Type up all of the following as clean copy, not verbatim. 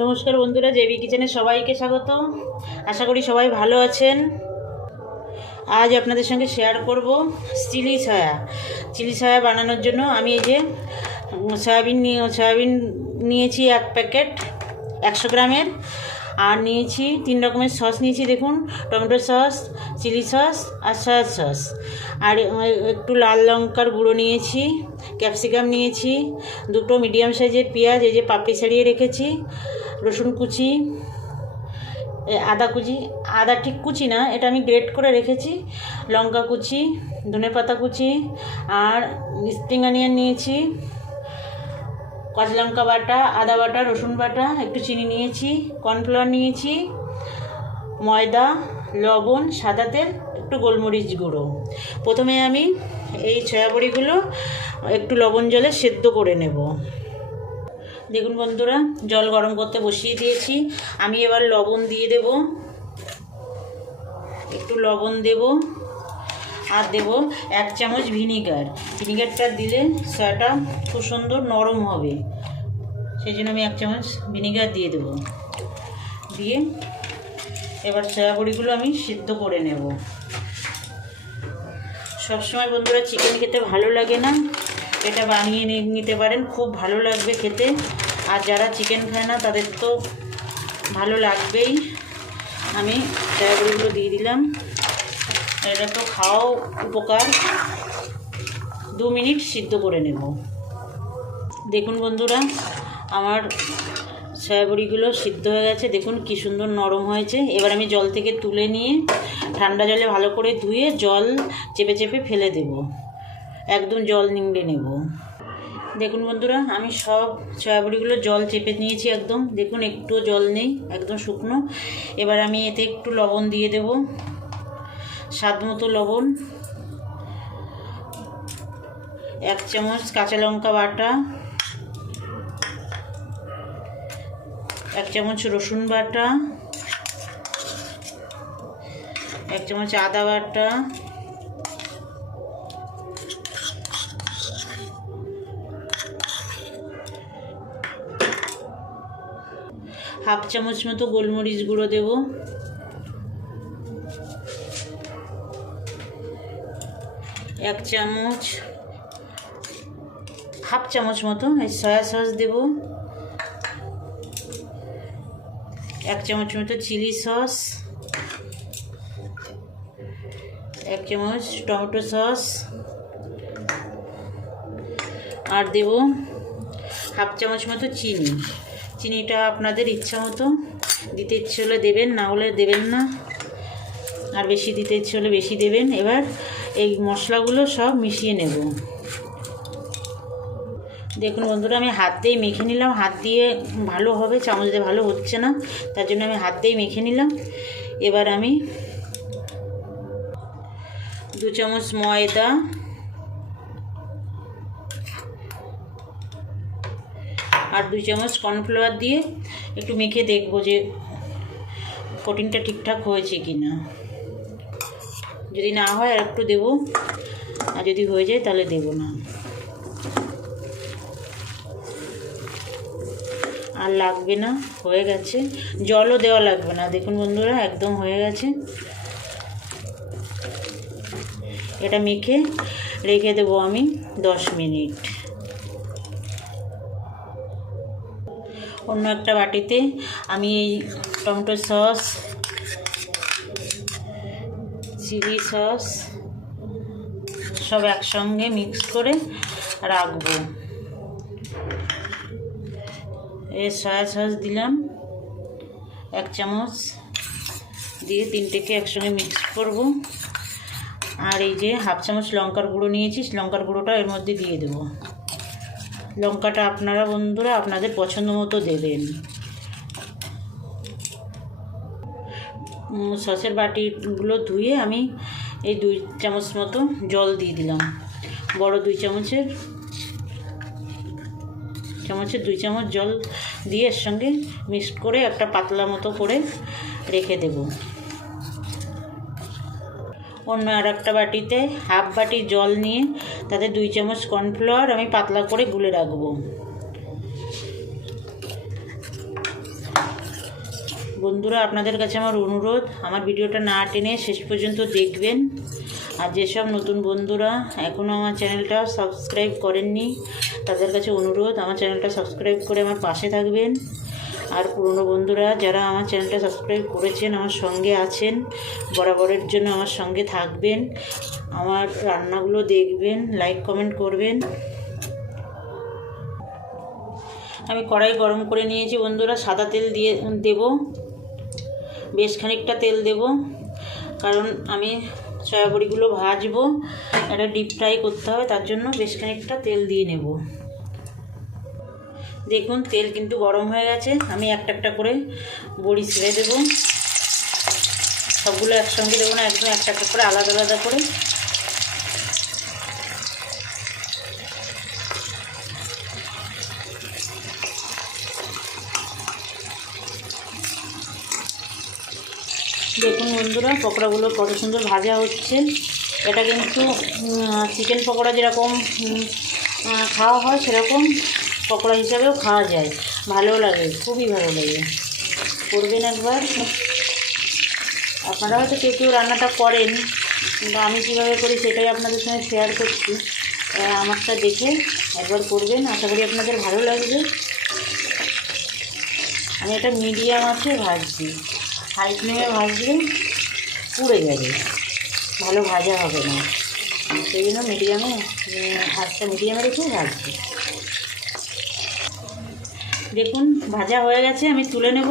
নমস্কার বন্ধুরা, জেবি কিচেনে সবাইকে স্বাগত। আশা করি সবাই ভালো আছেন। আজ আপনাদের সঙ্গে শেয়ার করব চিলি সয়া বানানোর জন্য আমি এই যে সয়াবিন নিয়েছি 1 প্যাকেট 100 গ্রামের, আর নিয়েছি 3 রকমের সস নিয়েছি। দেখুন, টমেটো সস, চিলি সস আর সয়া সস, আর একটু লাল লঙ্কার গুঁড়ো নিয়েছি, ক্যাপসিকাম নিয়েছি, 2টো মিডিয়াম সাইজের পেঁয়াজ এই যে পাপড়ি ছাড়িয়ে রেখেছি, রসুন কুচি, আদা ঠিক কুচি না, এটা আমি গ্রেট করে রেখেছি, লঙ্কা কুচি, ধনেপাতা কুচি, আর স্প্রিং অনিয়ন নিয়েছি, কাঁচা লঙ্কা বাটা, আদা বাটা, রসুন বাটা, একটু চিনি নিয়েছি, কর্নফ্লাওয়ার নিয়েছি, ময়দা, লবণ, সাদা তেল, একটু গোলমরিচ গুঁড়ো। প্রথমে আমি এই সয়া বড়িগুলো একটু লবণ জলে সেদ্ধ করে নেব। দেখুন বন্ধুরা, জল গরম করতে বসিয়ে দিয়েছি। আমি এবার লবণ দিয়ে দেব, একটু লবণ দেব, আর দেব 1 চামচ ভিনিগারটা দিলে সয়াটা খুব সুন্দর নরম হবে, সেই জন্য আমি 1 চামচ ভিনিগার দিয়ে দেব। দিয়ে এবার সয়া বড়িগুলো আমি সিদ্ধ করে নেব। সবসময় বন্ধুরা চিকেন খেতে ভালো লাগে না, এটা বানিয়ে নিতে পারেন, খুব ভালো লাগবে খেতে। আর যারা চিকেন খায় না তাদের তো ভালো লাগবেই। আমি সয়া বড়িগুলো দিয়ে দিলাম, এটা তো খাওয়াও উপকার। 2 মিনিট সিদ্ধ করে নেব। দেখুন বন্ধুরা, আমার সয়া বড়িগুলো সিদ্ধ হয়ে গেছে, দেখুন কি সুন্দর নরম হয়েছে। এবার আমি জল থেকে তুলে নিয়ে ঠান্ডা জলে ভালো করে ধুয়ে জল চেপে চেপে ফেলে দেব, একদম জল নিংড়ে নেব। দেখুন বন্ধুরা, আমি সব সয়া বড়িগুলো জল চেপে নিয়েছি একদম, দেখুন একটু জল নেই, একদম শুকনো। এবার আমি এতে একটু লবণ দিয়ে দেব, স্বাদ মতো লবণ, 1 চামচ কাঁচা লঙ্কা বাটা, 1 চামচ রসুন বাটা, 1 চামচ আদা বাটা, 1/2 চামচ মতো গোলমরিচ গুঁড়ো দেব, 1 চামচ 1/2 চামচ মতো সয়া সস দেব, 1 চামচ মতো চিলি সস, 1 চামচ টমেটো সস, আর দেব 1/2 চামচ মতো চিনিটা আপনাদের ইচ্ছা মতো, দিতে ইচ্ছে হলে দেবেন, না হলে দেবেন না, আর বেশি দিতে ইচ্ছে হলে বেশি দেবেন। এবার এই মশলাগুলো সব মিশিয়ে নেব। দেখুন বন্ধুরা, আমি হাত দিয়ে মেখে নিলাম, হাত দিয়ে ভালো হবে, চামচ দিয়ে ভালো হচ্ছে না, তার জন্য আমি হাত দিয়ে মেখে নিলাম। এবার আমি 2 চামচ ময়দা, আর 2 চামচ কর্নফ্লাওয়ার দিয়ে একটু মেখে দেখব যে কোটিংটা ঠিকঠাক হয়েছে কি না। যদি না হয় আর একটু দেবো, আর যদি হয়ে যায় তাহলে দেবো না, আর লাগবে না, হয়ে গেছে। জলও দেওয়া লাগবে না, দেখুন বন্ধুরা একদম হয়ে গেছে। এটা মেখে রেখে দেবো আমি 10 মিনিট। অন্য একটা বাটিতে আমি এই টমেটো সস, চিলি সস সব একসঙ্গে মিক্স করে রাখবো। এই সয়া সস দিলাম 1 চামচ, দিয়ে 3টেকে একসঙ্গে মিক্স করব। আর এই যে 1/2 চামচ লঙ্কার গুঁড়ো নিয়েছি, লঙ্কার গুঁড়োটা এর মধ্যে দিয়ে দেবো। লঙ্কাটা আপনারা বন্ধুরা আপনাদের পছন্দ মতো দেবেন। সসের বাটিগুলো ধুয়ে আমি এই 2 চামচ মতো জল দিয়ে দিলাম, বড় 2 চামচের 2 চামচ জল দিয়ে এর সঙ্গে মিক্স করে একটা পাতলা মতো করে রেখে দেব। অন্য আর একটা বাটিতে 1/2 বাটি জল নিয়ে তাতে 2 চামচ কর্নফ্লাওয়ার আমি পাতলা করে গুলে রাখবো। বন্ধুরা, আপনাদের কাছে আমার অনুরোধ, আমার ভিডিওটা না টেনে শেষ পর্যন্ত দেখবেন। আর যেসব নতুন বন্ধুরা এখনও আমার চ্যানেলটা সাবস্ক্রাইব করেননি, তাদের কাছে অনুরোধ আমার চ্যানেলটা সাবস্ক্রাইব করে আমার পাশে থাকবেন। আর পুরনো বন্ধুরা যারা আমার চ্যানেলটা সাবস্ক্রাইব করেছেন, আমার সঙ্গে আছেন, বরাবরের জন্য আমার সঙ্গে থাকবেন, আমার রান্নাগুলো দেখবেন, লাইক কমেন্ট করবেন। আমি কড়াই গরম করে নিয়েছি বন্ধুরা, সাদা তেল দিয়ে দেব, বেশ খানিকটা তেল দেব, কারণ আমি সয়াবড়িগুলো ভাজবো, এটা ডিপ ফ্রাই করতে হবে, তার জন্য বেশ খানিকটা তেল দিয়ে নেব। দেখুন তেল কিন্তু গরম হয়ে গেছে, আমি একটা একটা করে বড়ি ছেড়ে দেব। সবগুলো একসঙ্গে দেবো না, একদম একটা একটা করে আলাদা আলাদা করে। দেখুন বন্ধুরা, পকোড়াগুলো কত সুন্দর ভাজা হচ্ছে। এটা কিন্তু চিকেন পকোড়া যেরকম খাওয়া হয় সেরকম পকোড়া হিসাবেও খাওয়া যায়, ভালো লাগে, খুবই ভালো লাগে। করবেন একবার। আপনারা হয়তো কেউ কেউ রান্নাটা করেন, কিন্তু আমি কীভাবে করি সেটাই আপনাদের সঙ্গে শেয়ার করছি। আমারটা দেখে একবার করবেন, আশা করি আপনাদের ভালো লাগবে। আমি এটা মিডিয়াম আছে ভাজছি, হাই ফ্লেমে ভাজলে পুড়ে যাবে, ভালো ভাজা হবে না, সেই জন্য মিডিয়ামে আঁচটা মিডিয়ামে রেখে ভাজছি। দেখুন ভাজা হয়ে গেছে, আমি তুলে নেব।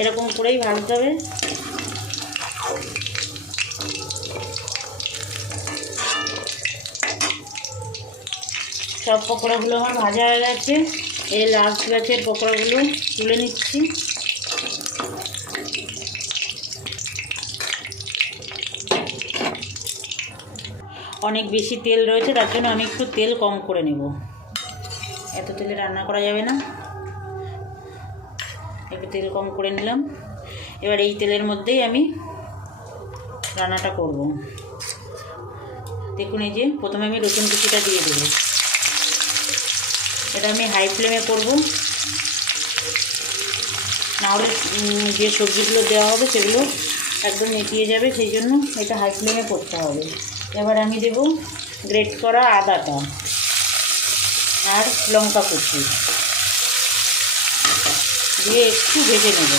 এরকম করেই ভাজতে হবে। সব পকোড়াগুলো আমার ভাজা হয়ে গেছে, এই লাস্ট ব্যাচের পকোড়াগুলো তুলে নিচ্ছি। অনেক বেশি তেল রয়েছে, তার জন্য আমি একটু তেল কম করে নেব। এত তেলে রান্না করা যাবে না, একটু তেল কম করে নিলাম। এবার এই তেলের মধ্যেই আমি রান্নাটা করব। দেখুন এই যে প্রথমে আমি রসুন কুচিটা দিয়ে দেবো। এটা আমি হাই ফ্লেমে করব, নাহলে যে সবজিগুলো দেওয়া হবে সেগুলো একদম নেতিয়ে যাবে, সেই জন্য এটা হাই ফ্লেমে করতে হবে। এবার আমি দেব গ্রেট করা আদাটা আর লঙ্কা কুচি দিয়ে একটু ভেজে নেব।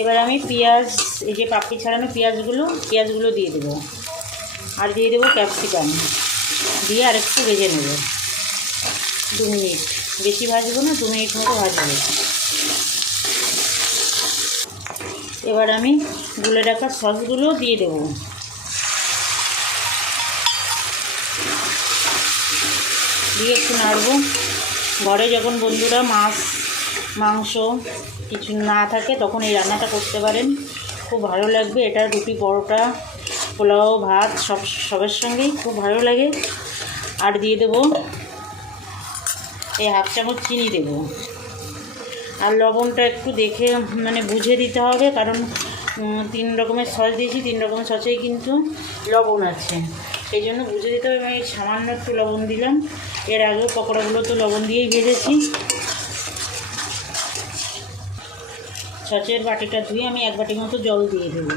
এবার আমি পেঁয়াজ, এই যে পাপড়ি ছাড়ানো পেঁয়াজগুলো দিয়ে দেবো, আর দিয়ে দেবো ক্যাপসিকাম দিয়ে আর একটু ভেজে নেব 2 মিনিট, বেশি ভাজবো না, 2 মিনিট মতো ভাজবো। এবার আমি গুলে রাখা সসগুলো দিয়ে দেবো। দিয়ে একটু নাড়বো। ঘরে যখন বন্ধুরা মাছ মাংস কিছু না থাকে তখন এই রান্নাটা করতে পারেন, খুব ভালো লাগবে। এটা রুটি, পরোটা, পোলাও, ভাত সবের সঙ্গেই খুব ভালো লাগে। আর দিয়ে দেবো এই 1/2 চামচ চিনি দেবো। আর লবণটা একটু দেখে মানে বুঝে দিতে হবে, কারণ 3 রকমের সস দিয়েছি, 3 রকমের সসেই কিন্তু লবণ আছে, সেই জন্য বুঝে দিতে হবে। আমি সামান্য একটু লবণ দিলাম। এর আগেও পকোড়াগুলো তো লবণ দিয়েই ভেজেছি। সসের বাটিটা ধুয়ে আমি 1 বাটি মতো জল দিয়ে দেবো।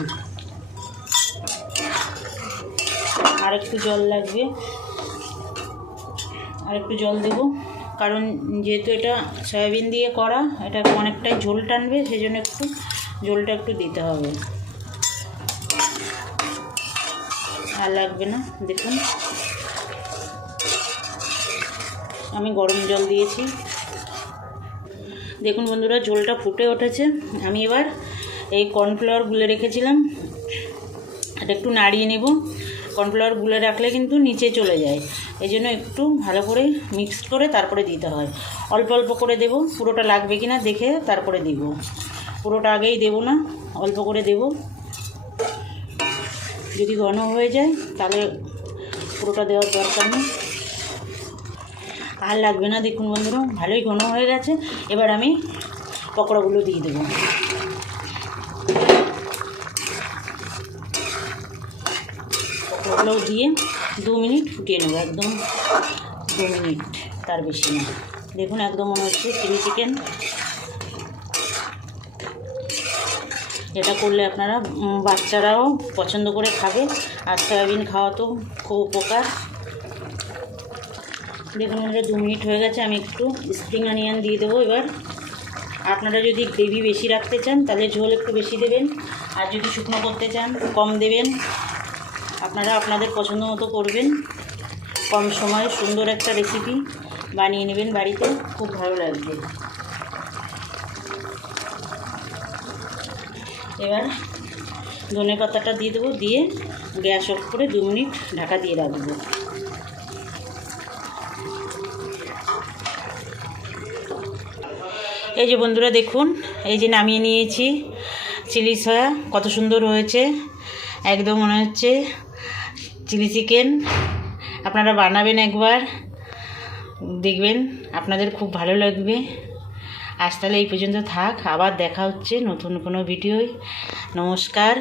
আর একটু জল লাগবে, আর একটু জল দেবো, কারণ যেহেতু এটা সয়াবিন দিয়ে করা, এটা অনেকটাই ঝোল টানবে, সেই জন্য একটু ঝোলটা একটু দিতে হবে। আর লাগবে না। দেখুন আমি গরম জল দিয়েছি। দেখুন বন্ধুরা, ঝোলটা ফুটে উঠেছে। আমি এবার এই কর্নফ্লাওয়ার গুলে রেখেছিলাম, এটা একটু নাড়িয়ে নেব। কর্নফ্লাওয়ার গুলে রাখলে কিন্তু নিচে চলে যায়, এই জন্য একটু ভালো করে মিক্সড করে তারপরে দিতে হয়। অল্প অল্প করে দেব, পুরোটা লাগবে কি না দেখে তারপরে দিব। পুরোটা আগেই দেব না, অল্প করে দেব। যদি ঘন হয়ে যায় তাহলে পুরোটা দেওয়ার দরকার নেই, আর লাগবে না। দেখুন বন্ধুরা, ভালোই ঘন হয়ে গেছে। এবার আমি পকোড়াগুলো দিয়ে দেবো। পকোড়াগুলো দিয়ে 2 মিনিট ফুটিয়ে নেবো, একদম 2 মিনিট, তার বেশি না। দেখুন একদম মনে হচ্ছে চিলি চিকেন এটা করলে আপনারা বাচ্চারাও পছন্দ করে খাবে। আর সয়াবিন খাওয়া তো খুব উপকার। দেখুন এটা 2 মিনিট হয়ে গেছে। আমি একটু স্প্রিং অনিয়ন দিয়ে দেবো এবার। আপনারা যদি গ্রেভি বেশি রাখতে চান তাহলে ঝোল একটু বেশি দেবেন, আর যদি শুকনো করতে চান কম দেবেন। আপনারা আপনাদের পছন্দ মতো করবেন। কম সময়ে সুন্দর একটা রেসিপি বানিয়ে নেবেন বাড়িতে, খুব ভালো লাগবে। এবার ধনে পাতাটা দিয়ে দেবো, দিয়ে গ্যাস অফ করে 2 মিনিট ঢাকা দিয়ে রাখবো। এই যে বন্ধুরা দেখুন, এই যে নামিয়ে নিয়েছি চিলি সয়া, কত সুন্দর হয়েছে, একদম মনে হচ্ছে চিলি চিকেন। আপনারা বানাবেন একবার, দেখবেন আপনাদের খুব ভালো লাগবে। আজ তাহলে এই পর্যন্ত থাক, আবার দেখা হচ্ছে নতুন কোনো ভিডিওয়। নমস্কার।